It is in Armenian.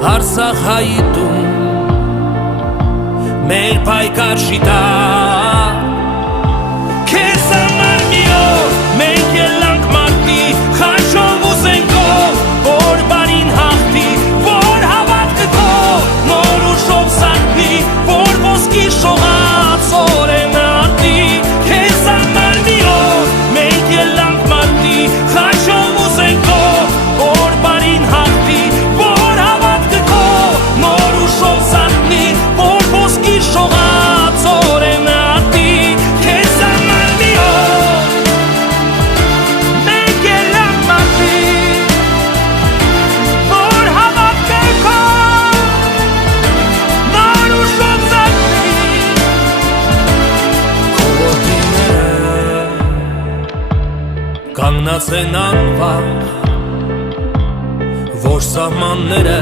Արցախ հայտում մեր պայքար շիտա քեզ համար մի օր մենք ելանք մարտի խաչով ու զենքով որ բարին հաղթի որ հավատքը քո նոր ուժով սարքվի որ ոսկի շողած օրենը արտի քեզ համար մի օր մենք ելանք մարտի խաչով ու զենքով որ բարին հաղթի որ հավատքը քո նոր ուժով սարքվի որ ոսկի շողած օրենը արտի քեզ համար մի օր մենք ելանք մարտի որ հավատքը քո նոր ուժով սարքվի քո ոտիները կանգնած են անվախ որ սահմանները